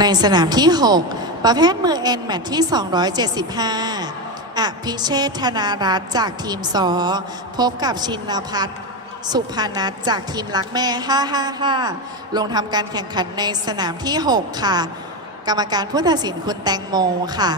ในสนามที่ 6 ประเภทมือเอ็นแมตช์ที่ 275 อภิเชษฐ์ธนารัตจากทีมซอพบกับชินพัฒน์สุภานัทจากทีมรักแม่ 555 ลงทำการแข่งขันในสนามที่ 6 ค่ะ กรรมการผู้ตัดสินคุณแตงโมค่ะ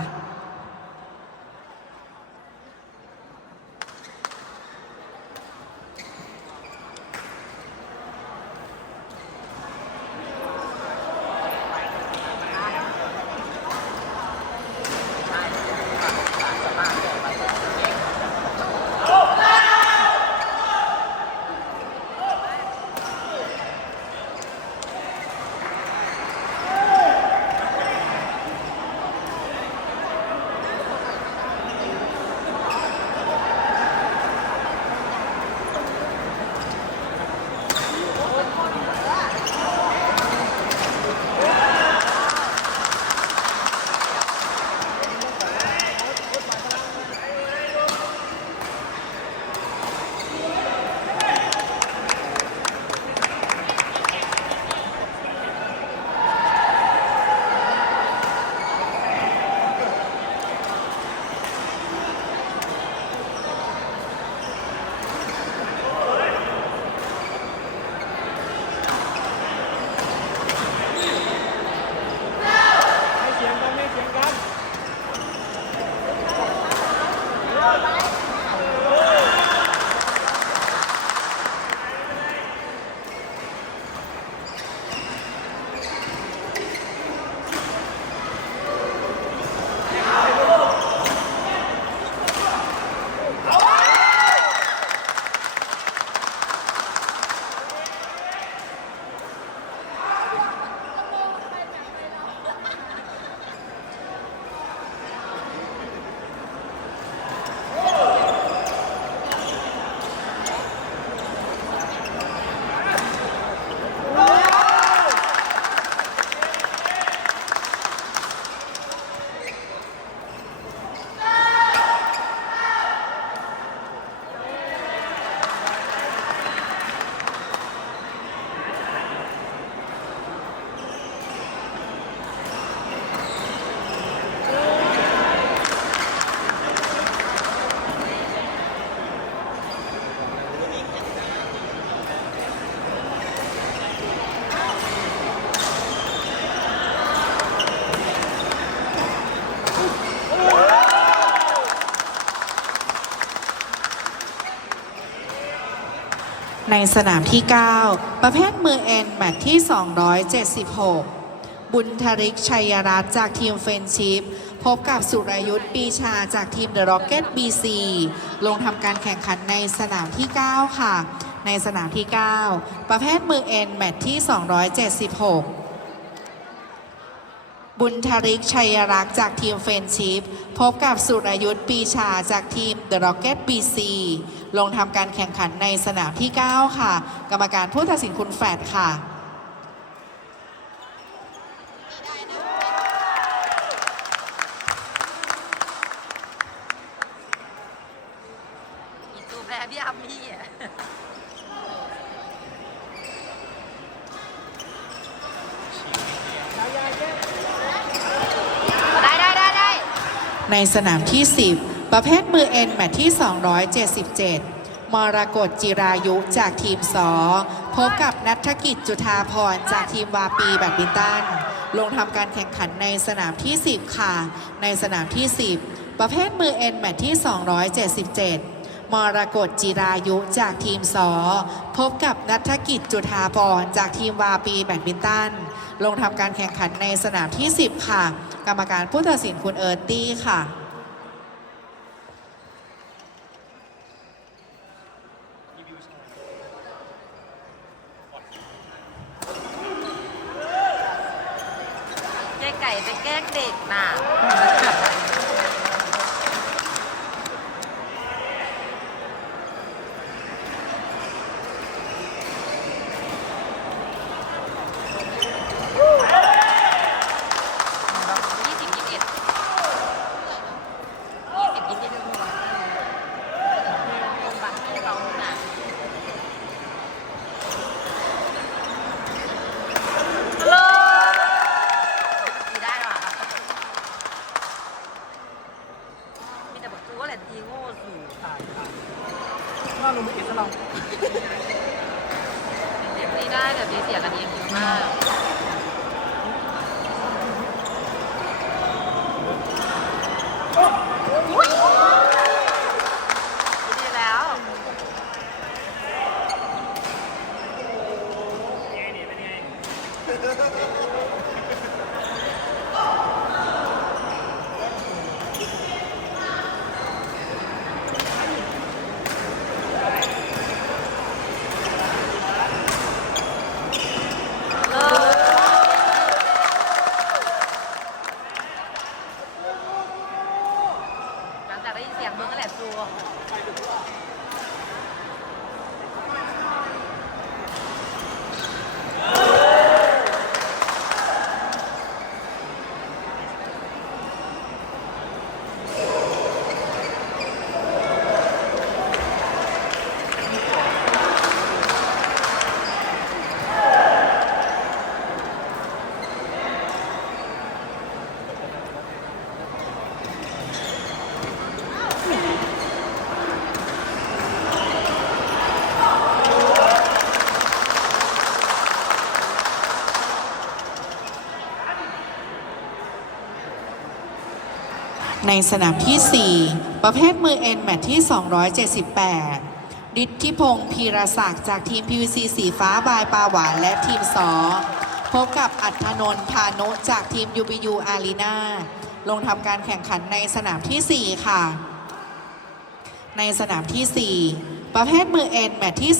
สนามที่ 9 ประเภทมือเอ็นแมตช์ที่ 276 บุญทริกชัยรัตน์จากทีมเฟรนชิพพบกับสุรยุทธ์ปีชาจากทีมเดอะร็อกเก็ตบีซีลงทำการแข่งขันในสนามที่ 9 ค่ะ ในสนามที่ 9 ประเภทมือเอ็นแมตช์ที่ 276บุญทริกชัยรักษ์จากทีมเฟรนชิพพบกับสุรยุทธ์ปีชาจากทีม The Rocket BC ลงทำการแข่งขันในสนามที่ 9 ค่ะ กรรมการผู้ตัดสินคุณแฟดค่ะอีตูแพ้พี่อามี่อะได้ได้ได้ได้ในสนามที่ 10 ประเภทมือเอ็นแมตช์ที่ 277 มรกตจิรายุจากทีมสอพบกับนัฐกิจจุธาพรจากทีมวาปีแบดมินตัน ลงทำการแข่งขันในสนามที่ 10 ค่ะ ในสนามที่ 10 ประเภทมือเอ็นแมตช์ที่ 277มรกตจิรายุจากทีมสอพบกับนัฐกิจจุธาพรจากทีมวาปีแบดมินตัน ลงทำการแข่งขันในสนามที่ 10 ค่ะ กรรมการผู้ตัดสินคุณเอิร์ตี้ค่ะ นี้ได้แบบนี้เสียกันเองเยอะมาก ในสนามที่ 4 ประเภทมือเอ็นแมตช์ที่ 278ฤทธิพงศ์พีรศักดิ์จากทีม PVC สีฟ้าบายปาหวานและทีมสอพบกับอัธนนท์พานุจากทีม UBU Arena ลงทำการแข่งขันในสนามทีสี่ 4 ค่ะ ในสนามที่ 4 ประเภทมือเอ็นแมตช์ที่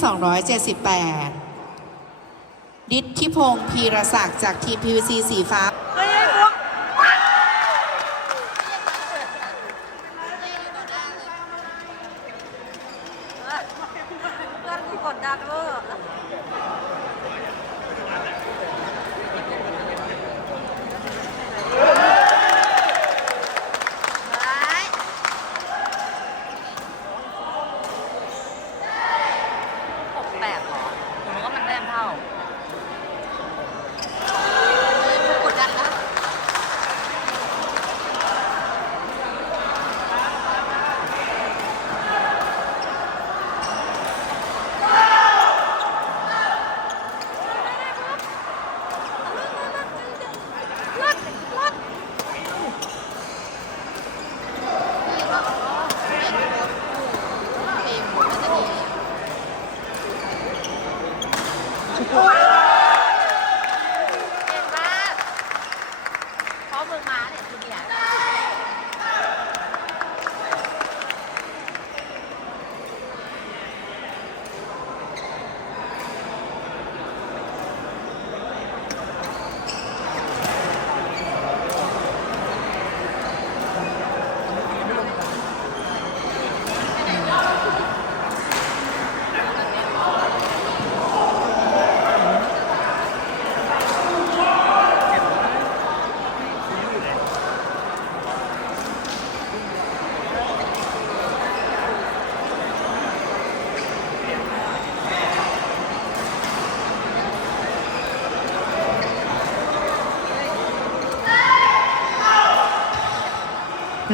278ฤทธิพงศ์พีรศักดิ์จากทีม PVC สีฟ้า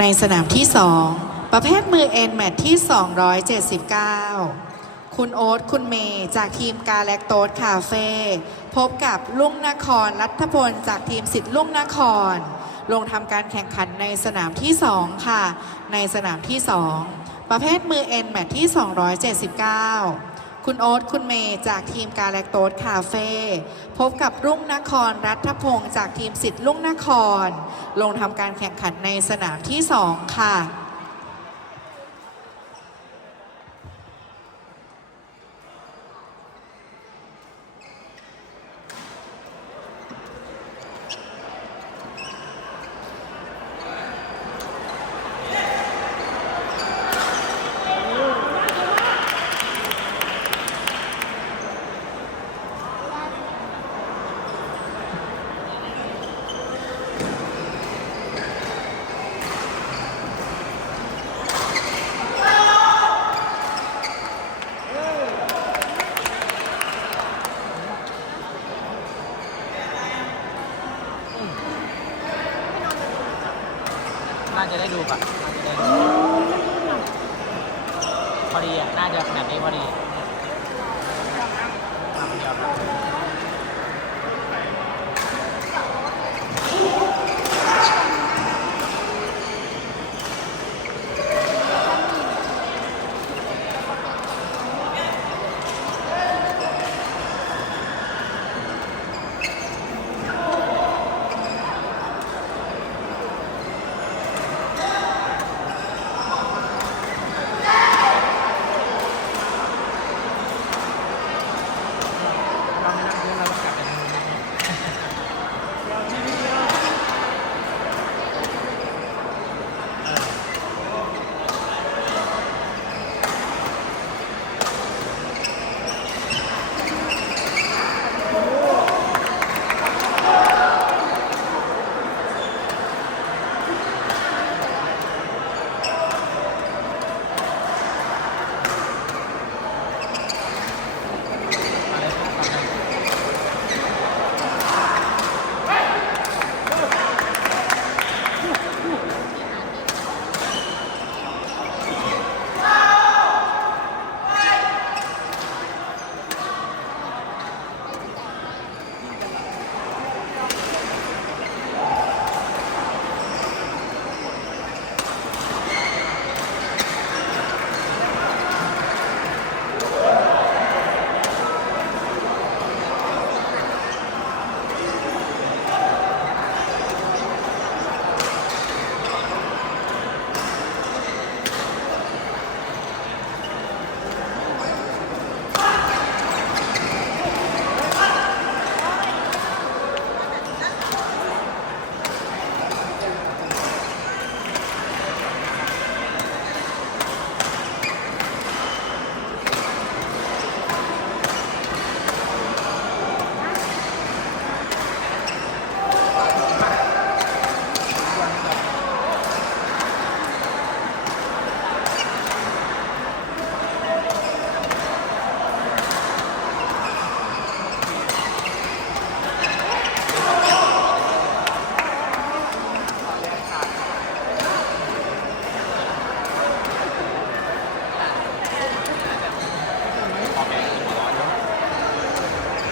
ในสนามที่ 2 ประเภทมือเอ็นแมตที่ 279 คุณโอ๊ตคุณเมย์จากทีมกาแล็กโตสคาเฟ่พบกับลุ่งนครรัฐพลจากทีมสิทธิ์ลุ่งนคร ลงทำการแข่งขันในสนามที่ 2 ค่ะ ในสนามที่ 2 ประเภทมือเอ็นแมตที่ 279 คุณโอ๊ตคุณเมย์จากทีมกาแล็กโตสคาเฟ่พบกับรุ่งนครรัฐพงศ์จากทีมสิทธิ์รุ่งนคร ลงทำการแข่งขันในสนามที่ 2 ค่ะ จะได้ดูป่ะพอดีอะน่าจะแบบนี้พอดี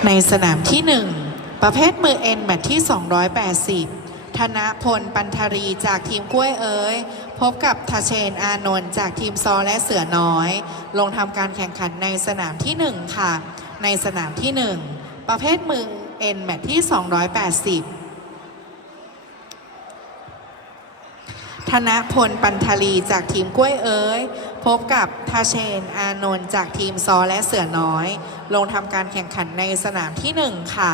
ในสนามที่ 1 ประเภทมือเอ็นแมตช์ที่ 280 ธนพลปันธารีจากทีมกล้วยเอ๋ย พบกับทาเชนอานนท์จากทีมซอและเสือน้อย ลงทำการแข่งขันในสนามที่ 1 ค่ะ ในสนามที่ 1 ประเภทมือเอ็นแมตช์ที่ 280 ธ นพลปันทลีจากทีมกล้วยเอ๋ย พบกับทาเชนอานนท์จากทีมซอและเสือน้อย ลงทำการแข่งขันในสนามที่ 1 ค่ะ